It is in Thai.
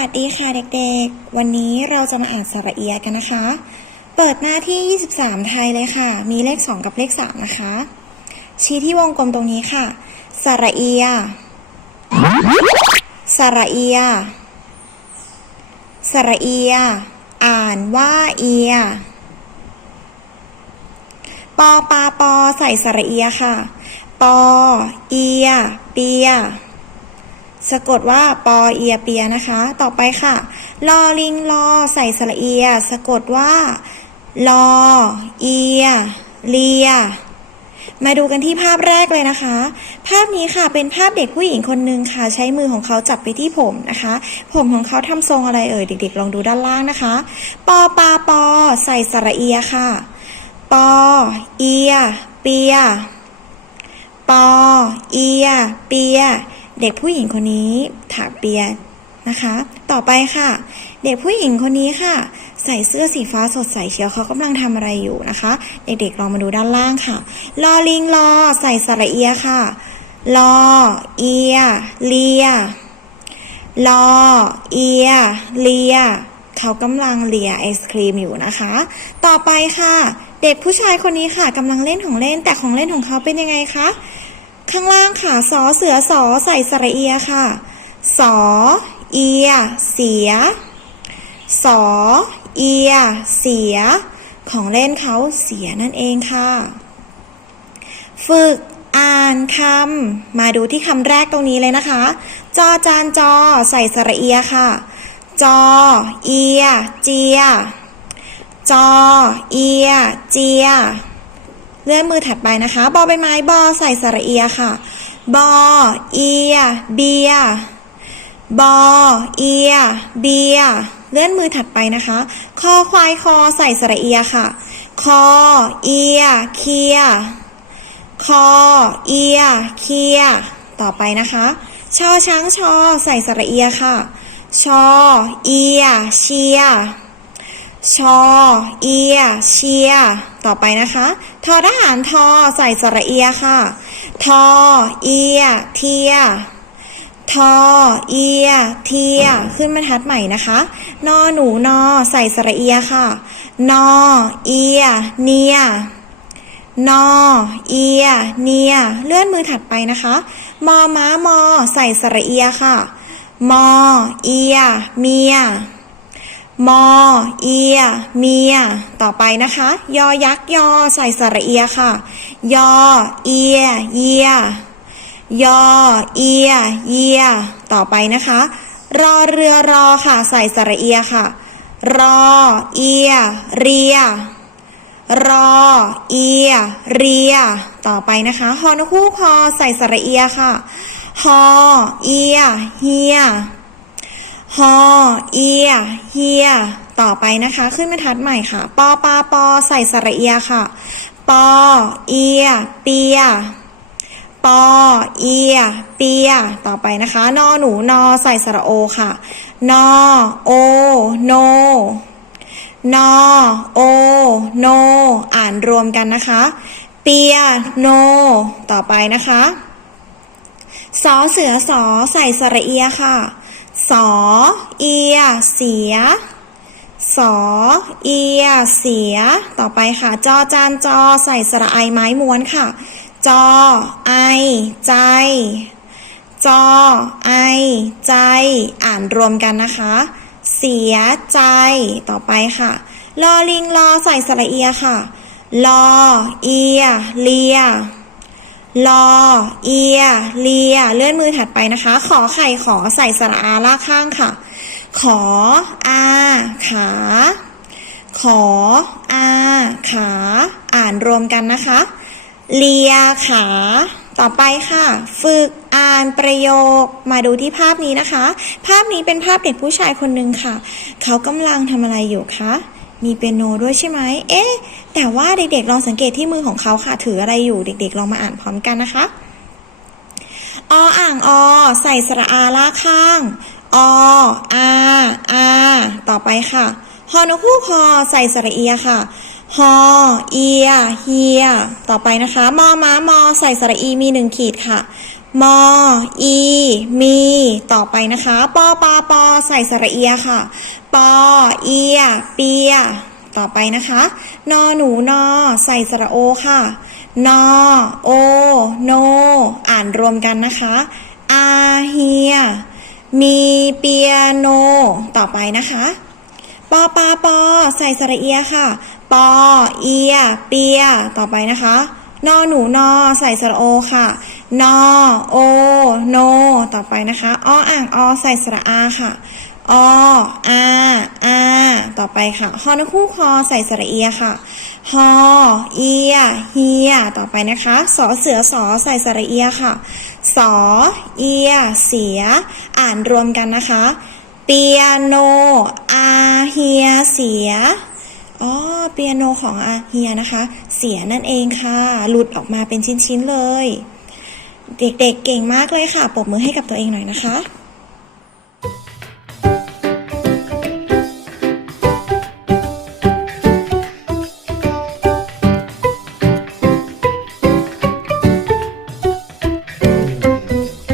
วัสดีค่ะเด็กๆ วันนี้เราจะมาอ่านสระเอียกันนะคะ เปิดหน้าที่ 23 ไทยเลยค่ะ มีเลข 2 กับเลข 3 นะคะ ชี้ที่วงกลมตรงนี้ค่ะ สระเอีย สระเอีย สระเอีย อ่านว่าเอีย ปอปาปอใส่สระเอียค่ะ ปอเอีย เปีย สะกดว่าปอเอียเปียนะคะ ต่อไปค่ะ ลอลิงลอใส่สระเอีย สะกดว่า ลอ เอีย เลีย มาดูกันที่ภาพแรกเลยนะคะ ภาพนี้ค่ะเป็นภาพเด็กผู้หญิงคนหนึ่งค่ะ ใช้มือของเขาจับไปที่ผมนะคะ ผมของเขาทำทรงอะไรเอ่ยเด็ก ๆ ลองดูด้านล่างนะคะ ปอปาปอ ใส่สระเอียค่ะ ปอ เอีย เปีย ปอ เอีย เปีย เด็กผู้หญิงคนนี้ถากเปียนะคะ ต่อไปค่ะ เด็กผู้หญิงคนนี้ค่ะ ใส่เสื้อสีฟ้าสดใสเชียวเขากำลังทำอะไรอยู่นะคะ เด็กๆลองมาดูด้านล่างค่ะ ลอลิงลอ ใส่สระเอียค่ะ ลอ เอีย เลีย ลอ เอีย เลีย เขากำลังเลียไอศครีมอยู่นะคะ ต่อไปค่ะ เด็กผู้ชายคนนี้ค่ะกำลังเล่นของเล่นแต่ของเล่นของเขาเป็นยังไงคะ ข้างล่างค่ะสอเสือสอใส่สระเอียค่ะสอเอีย เสียสอเอีย เสีย ของเล่นเขาเสียนั่นเองค่ะ ฝึกอ่านคำมาดูที่คำแรกตรงนี้เลยนะคะ จอจานจอใส่สระเอียค่ะ จอเอีย เจีย จอเอีย เจีย เลื่อนมือถัดไปนะคะ บอใบไม้บอใส่สระเอียค่ะ บอเอีย เบีย บอเอีย เบีย เลื่อนมือถัดไปนะคะ คอควายคอใส่สระเอียค่ะ คอเอีย เคีย คอเอีย เคีย ต่อไปนะคะ ชอช้างชอใส่สระเอียค่ะ ชอเอีย เชีย ชอ เอีย เชีย ต่อไปนะคะ ทอทหารทอใส่สระเอียค่ะ ทอ เอีย เทีย ทอ เอีย เทีย ขึ้นบรรทัดใหม่นะคะ นอหนูนอใส่สระเอียค่ะ นอ เอีย เนีย นอ เอีย เนีย เลื่อนมือถัดไปนะคะ มอม้ามอใส่สระเอียค่ะ มอ เอีย เมีย มอ เอีย เมีย ต่อไปนะคะ ยอยักษ์ยอใส่สระเอียค่ะ ยอ เอีย เยีย ยอ เอีย เยีย ต่อไปนะคะ รอเรือรอค่ะ ใส่สระเอียค่ะ รอ เอีย เรีย รอ เอีย เรีย ต่อไปนะคะ ฮอนคู่คอใส่สระเอียค่ะ ฮอ เอีย เฮีย ฮอเอียเฮีย ต่อไปนะคะ ขึ้นบรรทัดใหม่ค่ะ ปอปาปอใส่สระเอียค่ะ ปอเอีย เปีย ปอเอีย เปีย ต่อไปนะคะ นอหนูนอใส่สระโอค่ะ นอโอ โน นอโอ โน อ่านรวมกันนะคะ เปียโน ต่อไปนะคะ สอเสือสอใส่สระเอียค่ะ สอเอีย เสีย สอเอีย เสีย ต่อไปค่ะ จอจานจอใส่สระไอไม้ม้วนค่ะ จอไอ ใจ จอไอ ใจ อ่านรวมกันนะคะ เสียใจ ต่อไปค่ะ ลอลิงลอใส่สระเอียค่ะ ลอเอีย เลีย ลอ เอีย เลีย เลื่อนมือถัดไปนะคะ ขอไข่ขอใส่สระอาลากข้างค่ะ ขอ อา ขา ขอ อา ขา อ่านรวมกันนะคะ เลีย ขา ต่อไปค่ะ ฝึกอ่านประโยค มาดูที่ภาพนี้นะคะ ภาพนี้เป็นภาพเด็กผู้ชายคนหนึ่งค่ะ เขากำลังทำอะไรอยู่คะ มีเปียโนด้วยใช่ไหม เอ๊ะ แต่ว่าเด็กๆลองสังเกตที่มือของเขาค่ะ ถืออะไรอยู่ เด็กๆลองมาอ่านพร้อมกันนะคะ ออ่างอ ใส่สระอาล่ากข้าง ออาอาต่อไปค่ะ ฮอนคู่คอใส่สระเอียค่ะ ฮอ เอีย เฮีย ต่อไปนะคะ มอม้ามอ ใส่สระอีมีหนึ่งขีดค่ะ มมอ อี มี ต่อไปนะคะ ปอปาปอใส่สระเอียค่ะ ปอ เอีย เปีย ต่อไปนะคะ นอหนูนอ ใส่สระโอค่ะ นอ โอ โน อ่านรวมกันนะคะ อาเฮีย มีเปียโน ต่อไปนะคะ ปอปาปอ ใส่สระเอียค่ะ ปอ เอีย เปีย ต่อไปนะคะ นอหนูนอ ใส่สระโอค่ะ นอโอโนต่อไปนะคะออ่างอใส่สระอาค่ะออาอาต่อไปค่ะฮอนคู่คอใส่สระเอียค่ะฮอเอียเฮียต่อไปนะคะสอเสือสอใส่สระเอียค่ะสอเอียเสีย อ่านรวมกันนะคะเปียโนอาเฮียเสียอ๋อเปียโนของอาเฮียนะคะ เสียนั่นเองค่ะ หลุดออกมาเป็นชิ้นๆเลย เด็กๆเก่งมากเลยค่ะปรบมือให้กับตัวเองหน่อยนะคะ